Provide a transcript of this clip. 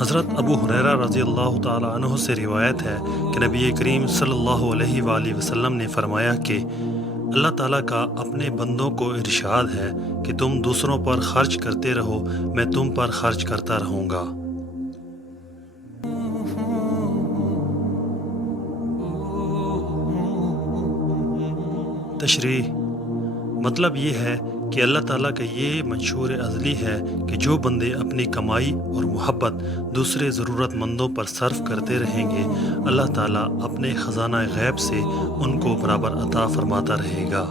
हज़रत अबू हुरैरा रज़ी अल्लाह ताला अन्हु से रिवायत है कि नबी करीम सल्लल्लाहु अलैहि वसल्लम ने फरमाया कि अल्लाह ताला का अपने बंदों को इरशाद है कि तुम दूसरों पर खर्च करते रहो, मैं तुम पर खर्च करता रहूँगा। तशरीह मतलब ये है कि अल्लाह ताला का ये मंशूर अज़ली है कि जो बंदे अपनी कमाई और मोहब्बत दूसरे ज़रूरतमंदों पर सर्फ करते रहेंगे, अल्लाह ताला अपने ख़ज़ाना गैब से उनको बराबर अता फ़रमाता रहेगा।